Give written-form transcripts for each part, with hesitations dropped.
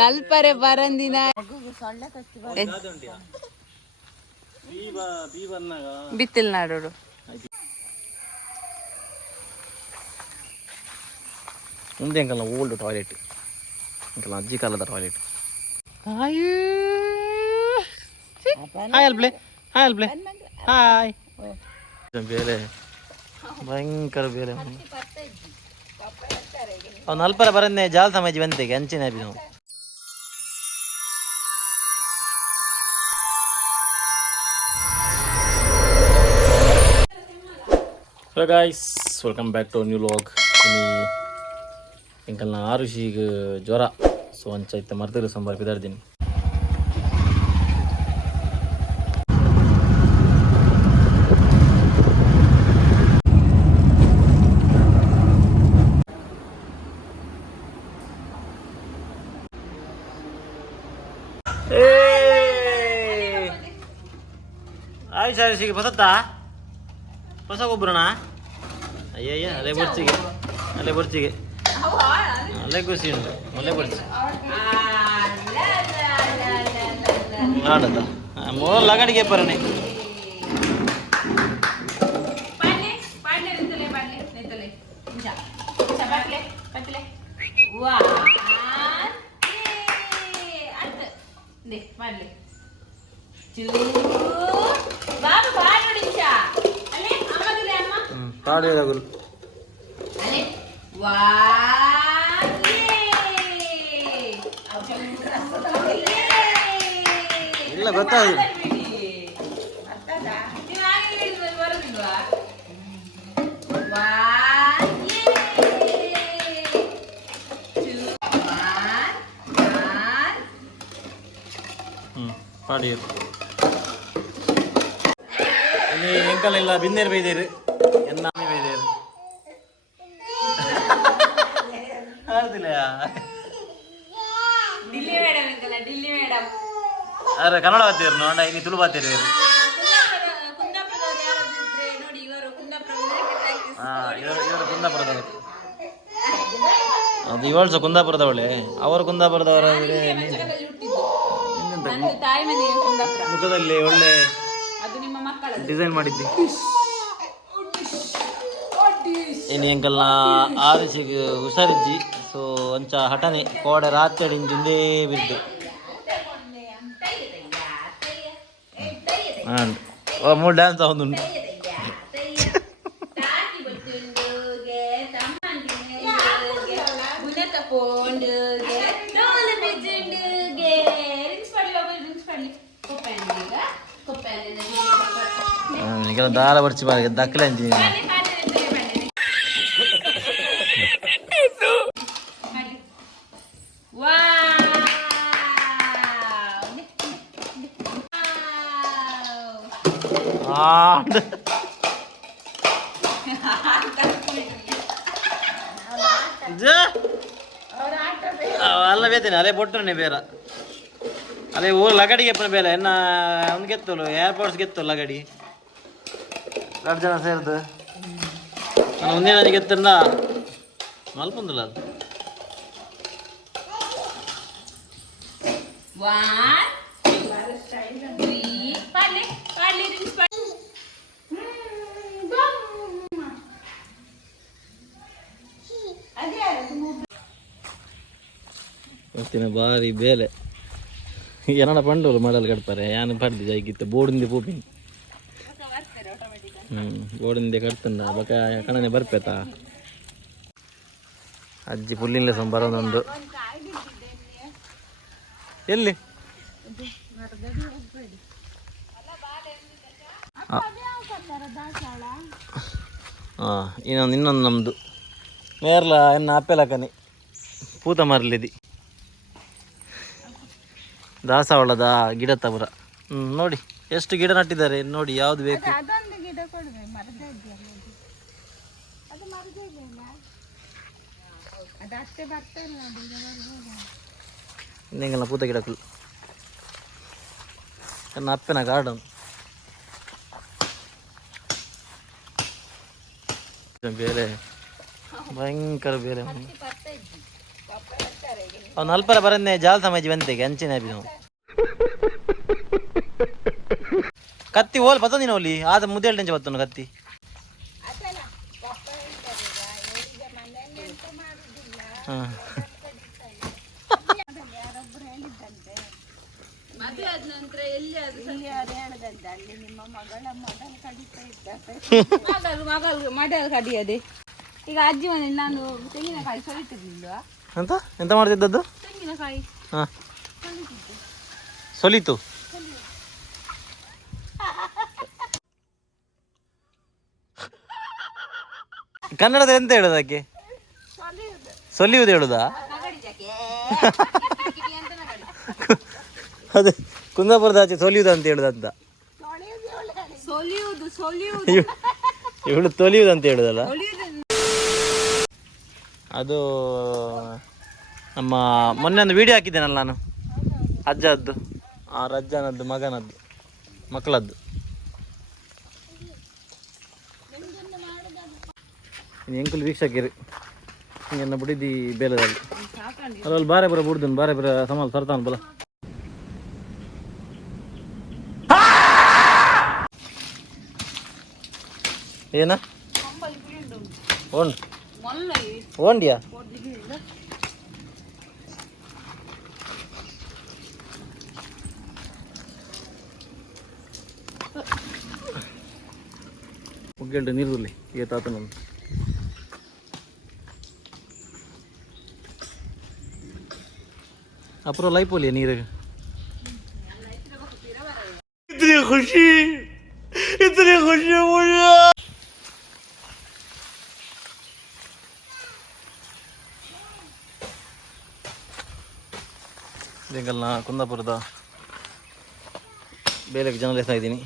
ನಲ್ಪರೆ ಬರಂದಿನ ಬಿತ್ತಿಲ್ ನಾಡೋಡು ಮುಂದೆ ಎಂಕಲ್ಲ old toilet ಎಂಕಲ್ಲ ಅಜ್ಜಿ ಕಾಲದ ಟಾಯ್ಲೆಟ್. ಹಾಯ್ ಅಲ್ಪ್ಲೆ ಹಾಯ್ ಅಲ್ಪ್ಲೆ ಹಾಯ್. ಬೇಲೆ ಭಯಂಕರ ಬೇಲೆ ಅವ್ನು ಅಲ್ಪರ ಬರಂದೆ ಜಾಲ ಸಮಾಜಿ ಬಂತೆಗೆ ಅಂಚಿನ ನಾವು. Hello guys, welcome back to new vlog. ಇಂಕಲ್ನ ಆರುಷಿಗೆ ಜ್ವರ, ಸೊ ಅಂಚೈತೆ ಮರ್ತಿರು ಸಂಬಾರ ಬಿದ್ದಾಡ್ತೀನಿ. ಆಯುಷ್ ಆರುಷಿಗೆ ಬಸತ್ತಾ ಹೊಸ ಗೊಬ್ಬರಣ? ಅಯ್ಯಯ್ಯ ಅಲೆ ಬರ್ಚಿಗೆ ಅಲೆ ಬರ್ಚಿಗೆ ಅಲೆ ಖುಷಿ ಉಂಟು ಅಲೆ ಬರ್ಚಿ ಆಡದ ಮೂರು ಲಗಡಿಗೆ ಬರಣೆ. ಪಾಡೇದಾಗಲು ಇಲ್ಲ ಗೊತ್ತಾಗ ಪಾಡಿಯರು ಇಲ್ಲಿ ಎಂಕಲೆಲ್ಲ ಬಿಂದೇರು ಬೈದೇರು ಎನ್ನ ಬೈದೇರು ಅರೆ ಕನ್ನಡ ಬರ್ತೀರಿ ನೋಡ, ಇಲ್ಲಿ ತುಳು ಬರ್ತೀರಿ. ಇವರು ಕುಂದಾಪುರದವರು, ಅದು ಇವಳು ಸಹ ಕುಂದಾಪುರದವಳೆ. ಅವರು ಕುಂದಾಪುರದವರ ಮುಖದಲ್ಲಿ ಒಳ್ಳೆ ಡಿಸೈನ್ ಮಾಡಿದ್ದಿ. ಇನ್ನು ಎಂಕಲ್ನ ಆರಿಸಿಗೆ ಹುಷಾರಿಜ್ಜಿ, ಸೊ ಒಂಚ ಹಠನೆ ಕೋಡೆ ರಾತ್ರಿ ಇಂಜಿಂದೇ ಬಿದ್ದು ಮೂರು ಡ್ಯಾನ್ಸ್ ಒಂದು ದಾರ ಬರ್ಚಿ ಬಾರಿಗೆ ದಕ್ಕಲೆ ಅಂತೀನಿ. ಅಲ್ಲ ಬೇತೇನೆ ಅಲ್ಲೇ ಬೊಟ್ಟನೆ ಬೇರೆ ಅಲ್ಲೇ ಊರು ಲಗಡಿಗೆ ಎಪ್ಪನ ಬೇಲೆ ಎನ್ನ ಒಂದು ಗೆತ್ತಲು ಏರ್ಪೋರ್ಟ್ಸ್ ಗೆತ್ತಲು ಲಗಡಿ 2 ಜನ ಸೇರ್ದು ನಾನು ಒಂದೇ ನನಗೆ ಗೆತ್ತಂದ ಮಲ್ಪಂದಿಲ್ಲ ಅದು. ಇವತ್ತಿನ ಭಾರಿ ಬೇಲೆ ಏನಾರ ಪಂಡೋರು ಮಾಡಲು ಕಟ್ತಾರೆ ಯಾನು ಪಡ್ದು ಜಾಗಿತ್ತು ಬೋರ್ಡಿಂದ ಪೂಪಿನಿ ಬೋರ್ಡಿಂದ ಕಟ್ತಂಡ ಬಕ ಕಣನೆ ಬರ್ಪೇತ ಅಜ್ಜಿ ಪುಲ್ಲಿಂದ ಬರೋದೊಂದು ಎಲ್ಲಿ ಇನ್ನೊಂದು ನಮ್ಮದು ನೇರ್ಲ ಎನ್ನ ಅಪ್ಪೆಲಕನಿ ಪೂತ ಮರಲಿದಿ ದಾಸವಾಳದ ಗಿಡ ತವರ ನೋಡಿ ಎಷ್ಟು ಗಿಡ ನಟ್ಟಿದ್ದಾರೆ ನೋಡಿ, ಯಾವ್ದು ಬೇಕು. ಇನ್ನೆಂಗೆಲ್ಲ ಪೂತ ಗಿಡಗಳು ನನ್ನ ಅಪ್ಪನ ಗಾರ್ಡನ್. ಬೇರೆ ಭಯಂಕರ ಬೇರೆ ಅವ್ನು ಅಲ್ಪರ ಬರನ್ನೇ ಜಾಲ ಸಮಾಜಿ ಬಂತೆಗೆ ಅಂಚಿನ ನಾವು ಕತ್ತಿ ಹೋಲ್ ಬತ್ತ ನೀನು ಹೋಲಿ ಆದ ಮುದ್ದೇಳು ಟೆಂಚ ಬತ್ತನು ಕತ್ತಿ ಹಾಂ ಮಡಲ್ ಕಡಿಯದೆ ಈಗ ಅಜ್ಜಿ ಮನೇಲಿ ನಾನು ತೆಂಗಿನಕಾಯಿ ಸೊಲಿತಿರ್ಲಿಲ್ವಾ ಅಂತ ಎಂತ ಮಾಡ್ತಿದ್ದದ್ದು ತೆಂಗಿನಕಾಯಿ ಹಾಂ ಸೊಲಿತು ಕನ್ನಡದ ಎಂತ ಹೇಳೋದು ಅದಕ್ಕೆ ಸೊಲಿಯುವುದು ಹೇಳುದಾ ಅದೇ ಕುಂದಾಪುರದ ಆಚೆ ಸೊಲಿಯುವುದು ಅಂತ ಹೇಳುದಂತ ಇವಳು ತೊಲಿಯುವುದು ಅಂತ ಹೇಳುದಲ್ಲ ಅದು ನಮ್ಮ ಮೊನ್ನೆ ಒಂದು ವಿಡಿಯೋ ಹಾಕಿದ್ದೇನಲ್ಲ ನಾನು ಅಜ್ಜದ್ದು ಆ ರಜ್ಜನದ್ದು ಮಗನದ್ದು ಮಕ್ಕಳದ್ದು ಎಂಕುಲು ವೀಕ್ಷಕರು ಹಿಂಗೆನ್ನ ಬಿಡಿದಿ ಬೇಲದಲ್ಲಿ ಅದ್ರಲ್ಲಿ ಬಾರೆ ಬರ ಬಿಡ್ದನು ಬಾರೆ ಬರ ಸಮಾಲ ತರ್ತಾನ ಬಲ ಏನ ಓಂಡ್ ಓಂಡಿಯಾ ಒಗ್ಗಲ್ಡು ನೀರುಲ್ಲಿ ಈಗ ತಾತ ನಮ್ಮ ಅಪರ ಲೈಪೋಲಿಯ ನೀರು इतनी खुशी मुझे ಈಗೆಲ್ಲ ಕುಂದಾಪುರದ ಬೇರೆ ಜನ ಲೆಸ್ತಾ ಇದ್ದೀನಿ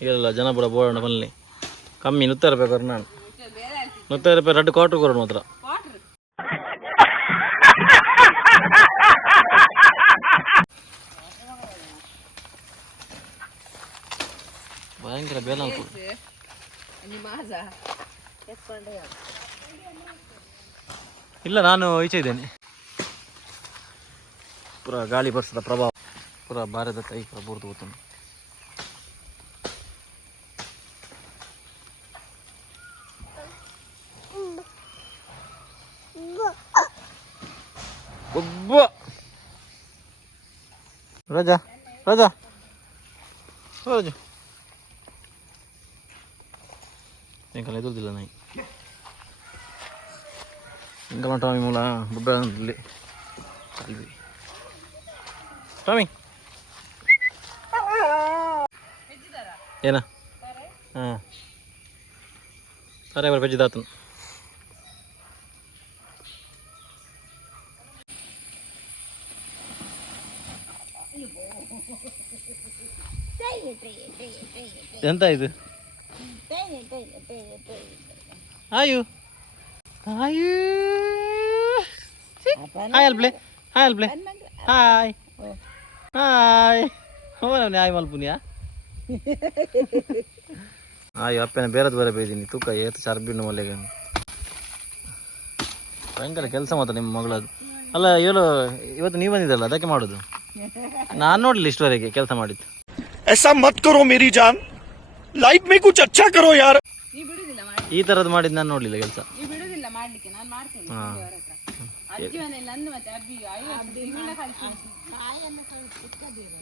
ಈಗೆಲ್ಲ ಜನ ಬರ ಬೋರ್ಡ್ ಬನ್ನಿ ಕಮ್ಮಿ 100 ರೂಪಾಯಿ ಕೊರ ನಾನು 100 ರೂಪಾಯಿ 2 ಕ್ವಾರ್ಟರ್ ಕೊರೋಣ ಮಾತ್ರ ಭಯಂಕರ ಬೇಲ ಇಲ್ಲ ನಾನು ಈಚೆ ಇದ್ದೇನೆ ಪೂರ ಗಾಳಿ ಬರ್ಸದ ಪ್ರಭಾವ ಪೂರ ಭಾರತ ತೈ ಪೂರ ಬೂರ್ದು ಗೊತ್ತುಂಟು ಒಬ್ಬ ರಾಜಾ ರಾಜಾ ರಾಜು ಎಂಕಲ್ಲ ಎದುರುದಿಲ್ಲ ನಾಯಿ ಎಂಕಲ್ಲ ಟಾಮಿ ಮೂಲ ಬುಡ್ಡಲ್ಲಿ ಅಲ್ವಿ ಟಾಮಿ ಏನ ಹಾಂ ಸರಿ ಬರ ಪೆಜ್ಜಿದಾತನು ಎಂತ ಇದು ಆಯು ಆಯು ಹಾಯ್ ಅಲ್ಪ್ಲೆ ಹಾಯ್ ಅಲ್ಪ್ಲೆ ಹಾಯ್ ಹಾಯ್ ಹೋವನ ಆಯ್ ಮಲ್ಪುನಿಯಾ ಆಯು ಅಪ್ಪನ ಬೇರೆದು ಬೇರೆ ಬೇಯ್ದೀನಿ ತೂಕ ಏತು ಚರ್ಬಿನ ಮಲೆಗೆ ಭಯಂಕರ ಕೆಲಸ ಮಾತ್ರ ನಿಮ್ಮ ಮಗಳದು ಅಲ್ಲ ಇವಳು ಇವತ್ತು ನೀವು ಬಂದಿದ್ದಲ್ಲ ಅದಕ್ಕೆ ಮಾಡೋದು ನಾನು ನೋಡಲಿಲ್ಲ ಇಷ್ಟವರೆಗೆ ಕೆಲಸ ಮಾಡಿದ್ದು ऐसा मत करो मेरी जान लाइफ में कुछ अच्छा करो यार ಈ ತರದ್ದು ಮಾಡಿದ್ದು ನಾನು ನೋಡಲಿಲ್ಲ ಕೆಲಸ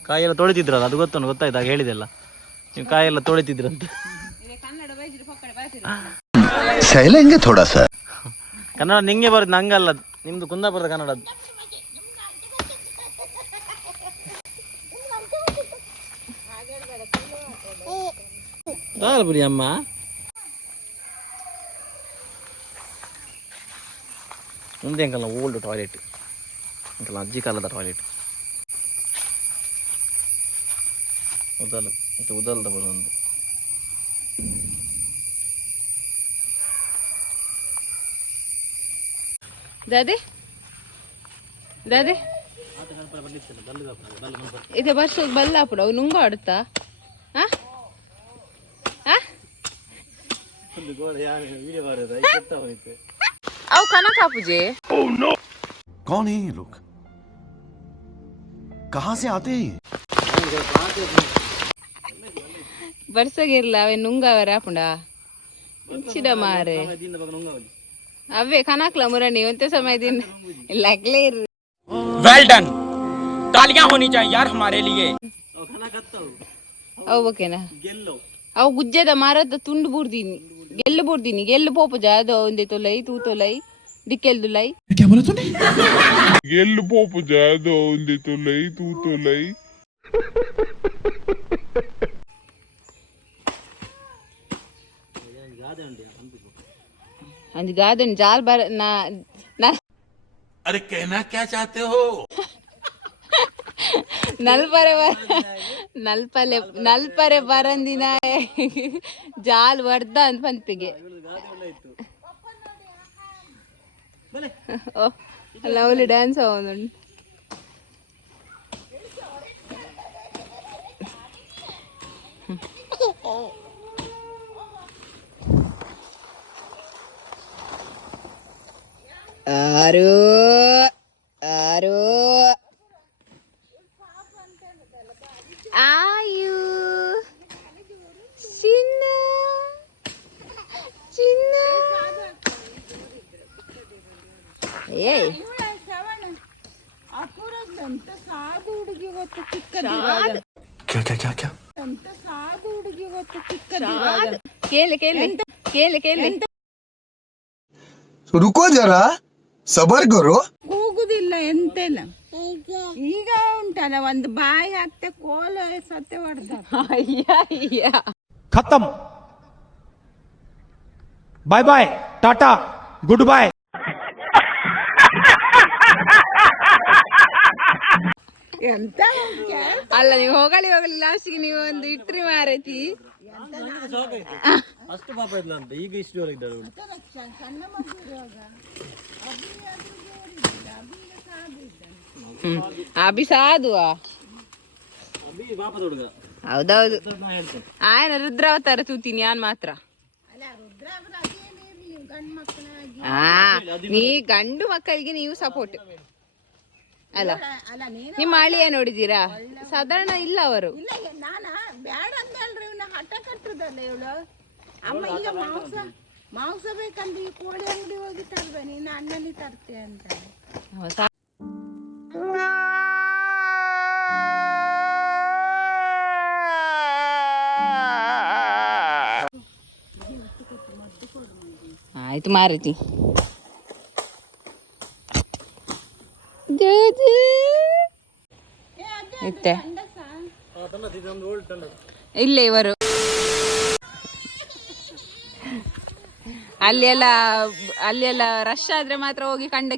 ಕಾಯೆಲ್ಲ ತೊಳಿತಿದ್ರಲ್ಲ ಅದು ಗೊತ್ತಾಯ್ತು ಆಗ ಹೇಳಿದೆಲ್ಲ ನೀವು ಕಾಯೆಲ್ಲ ತೊಳಿತಿದ್ರಂತ ಕನ್ನಡ ನಿಂಗೆ ಬರೋದು ನಂಗಲ್ಲ ನಿಮ್ದು ಕುಂದಾಪುರದ ಕನ್ನಡ ಬಿಡಿ ಅಮ್ಮ ಮುಂದೆ ಎಂಕಲ್ಲ ಓಲ್ಡ್ ಟಾಯ್ಲೆಟ್ ಎಂಕಲ್ಲ ಅಜ್ಜಿ ಕಾಲದ ಟಾಯ್ಲೆಟ್ ಉದಲ್ದ ಬರೋದು ದಾದಿ ದಾದಿ ಇದು ಬರ್ಸೋದು ಬಲ್ಲಾಪುರ ಅವು ನುಂಗ ಆಡುತ್ತಾ ವಿಡಿಯೋ ಅವು ಕನಕ ಪೂಜೆ कौन है ये लोग, कहां से आते हैं ये? ಬರ್ಸಗಿರ್ಲ ಅವೆ ನುಂಗವ ರಾಪುಂಡ ಇಚ್ಚಿಡ ಮಾರೆ ಅವೇ ಕನಕ್ಲ ಮುರಣಿ ಒಂತೆ ಸಮಯದಿಂದ ಲಗ್ಲೇ ಇರು वेल डन, तालियां होनी चाहिए यार हमारे लिए। ಅವು ಓಕೆನಾ ಅವು ಗುಜ್ಜದ ಮಾರದ ತುಂಡು ಬುರ್ದೀನಿ ಗೆಲ್ಲು ಪೋಪುಜ ಅದು ಒಂದೇ ತೊಲೈ ತೂ ತೊಲೈ ದಿಕ್ಕೆಲ್ದು ಲೈ ಗೆಲ್ಲು ಪೋಪು ಜಾದೋ ಒಂದೇ ತೊಲೈ ತೂ ತೊಲೈ ಅಂದ್ ಗಾದನ್ ಜಾಲ್ ಬರ ನಾ अरे कहना क्या चाहते हो? ನಲ್ಪರೆ ಬರಂದಿನ ಜಾಲ್ ವರ್ದ ಅಂತ ಪಂಪಿಗೆ ಓ ಲವ್ಲಿ ಡ್ಯಾನ್ಸ್ ಅವನು ಆರು ಆಯು ಚಿನ್ನ ಏಯ್ ಎಂತ ಸಾಧು ಹುಡುಗಿ ಗೊತ್ತು क्या क्या क्या क्या? ಎಂತ ಸಾಧು ಹುಡುಗಿ ಗೊತ್ತು ಚಿಕ್ಕದ ಕೇಳಿ रुको जरा सबर करो ಕೂಗುದಿಲ್ಲ ಎಂತೆಲ್ಲ ಈಗ ಉಂಟಲ್ಲ ಒಂದು ಬಾಯಿ ಹಾಕ್ತೆ ಕೋಲ ಸತ್ತೆ ಹೊಡೆದ ಅಯ್ಯ खत्म, bye bye, tata, goodbye. ಎಂತ ಅಲ್ಲ ನೀವು ಹೋಗಲಿ ಲಾಸ್ಟಿಗೆ ನೀವು ಒಂದು ಇಟ್ರಿ ಮಾರೈತಿ ಅಷ್ಟು ಪಾಪ ಇಲ್ಲ ಅಂತ ಈಗ ಇಷ್ಟು ಇದ್ದಾರೆ ಸಣ್ಣ ಮಗುವಾಗ ಅಭಿ ಸಾಧುವಾ ಪಾಪದ ಹುಡುಗ ಹೌದೌದು ಆಯನ ರುದ್ರಾವತಾರ ತೂತೀನಿ ಯಾನ್ ಮಾತ್ರ ನೀ ಗಂಡು ಮಕ್ಕಳಿಗೆ ನೀವು ಸಪೋರ್ಟ್ ಅಲ್ಲ ನಿಮ್ಮ ಅಳಿಯ ನೋಡಿದೀರಾ ಸಾಧಾರಣ ಇಲ್ಲ ಅವರು ಇಲ್ಲ ನಾನ ಬ್ಯಾಡ ಅಂದಲ್ರಿ ಇವ್ನ ಹಠ ಕಟ್ಟುದಲ್ಲ ಇವಳು ಅಮ್ಮ ಈಗ ಮಾಂಸ ಬೇಕಂದ್ರೆ ಈ ಕೋಳಿ ಅಂಗಡಿ ಹೋಗಿ ತರ್ಬೆ ನೀನು ಅಣ್ಣನಿ ತರ್ತೆ ಅಂತ ಆಯ್ತು ಮಾರೈತಿ ಇತ್ತೆ ಇಲ್ಲೇ ಇವರು ಅಲ್ಲೆಲ್ಲ ರಶ್ ಆದ್ರೆ ಮಾತ್ರ ಹೋಗಿ ಕಂಡ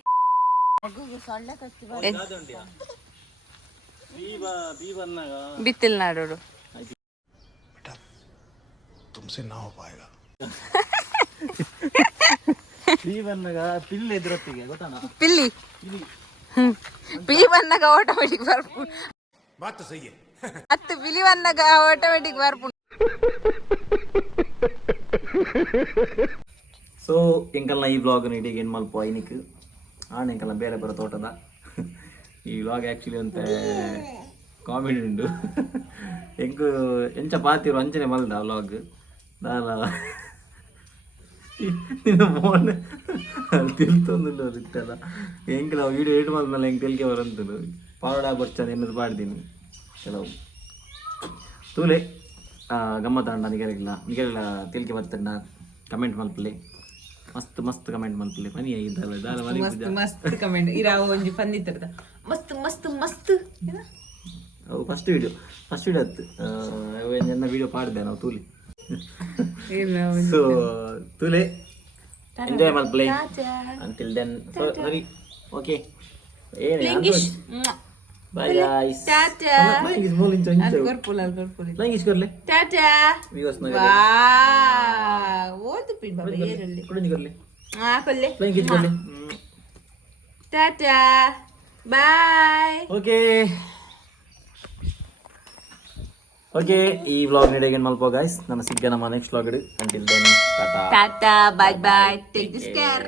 ಬಿತ್ತಿಲ್ ನಾಡೋಡು तुमसे ना हो पाएगा ಪಿಲ್ಲೆ ಇದ್ರೊತ್ತಿಗೆ ಗೊತ್ತಾನ ಪಿಲ್ಲಿ ಪಿ ಬನ್ನಗ ಆಟೋಮೆಟಿಕ್ ಬರ್ಪು ಹತ್ತು ಪಿಲಿ ಬನ್ನಗ ಆಟೋಮೆಟಿಕ್ ಬರ್ಪು ಸೊ ಎಂಕಲ್ನ ಈ ವ್ಲಾಗ್ನ ಇಡೀಗೆ ಏನು ಮಲ್ಪ ಐನಿಕ್ ಎಂಕಲ್ನ ಬೇರೆ ಬೇರೆ ತೋಟದ ಈ ವ್ಲಾಗ್ ಆ್ಯಕ್ಚುಲಿ ಅಂತ ಕಾಮಿಡಿ ಉಂಡು ಎಂಕು ಎಂಚ ಪಾತಿರು ಅಂಚನೆ ಮಲ್ದ ವ್ಲಾಗ್ ದಾಲ ನಿನ್ನ ಫೋನ್ ತಿಳ್ತೊಂದುಂಡು ಅದಕ್ಕೆಲ್ಲ ಎಂಕಲ ವೀಡಿಯೋ ಎಡ್ ಮಾಡಿದ್ಮೇಲೆ ಹೆಂಗೆ ತೆಲಿಕೆ ಬರಂತನು ಪಾವಡ ಬರ್ಚಾನೆ ಎನ್ನದು ಪಾಡ್ದೀನಿ ಕೆಲವು ತೂಲೆ ಗಮ್ಮತ್ತ ಅಂಡ ನಿಗೆಲ್ಲ ತಿಳ್ಕೆ ಬರ್ತಂಡ ಕಮೆಂಟ್ ಮಲ್ಪಲೆ ಮಸ್ತ್ ಮಸ್ತ್ ಕಮೆಂಟ್ ಮಲ್ಪಲೆ ಮನಿ ಆಗಿದ್ದಲ್ಲ ದಾಲ ಮನಿ ಮಸ್ತ್ ಕಮೆಂಟ್ ಇರಾವ ಒಂಜಿ ಪಂದಿತ್ತದ ಮಸ್ತ್ ಮಸ್ತ್ ಮಸ್ತ್ ಅವು ಫಸ್ಟ್ ವಿಡಿಯೋ ಹತ್ತು ನನ್ನ ವಿಡಿಯೋ ಪಾಡ್ದೆ ನಾವು ತೂಲಿ ಸೊ ತೂಲೆ ಎಂಜಾಯ್ ಮಲ್ಪಲೆ ಅಂಟಿಲ್ ದೆನ್ ಸರಿ ಓಕೆ ಏನು Bye guys. Tata. Flying is more intense. Flying is करले. Tata. Viewers ना. Wow. वो तो पिन बाबा ये रल्ले. कुड़े कर ले. हाँ कर ले. Flying किस कर ले. Tata. Bye. Okay. Okay. ಈ vlog ನೀಡಿಗೆ ಏನು ಮಲ್ಪೋ guys. ನಮ್ಮ ಸಿಗ್ಗ ನಮ್ಮ next vlog ಇಡು. Until then. Tata. Tata. Bye bye. Take this care.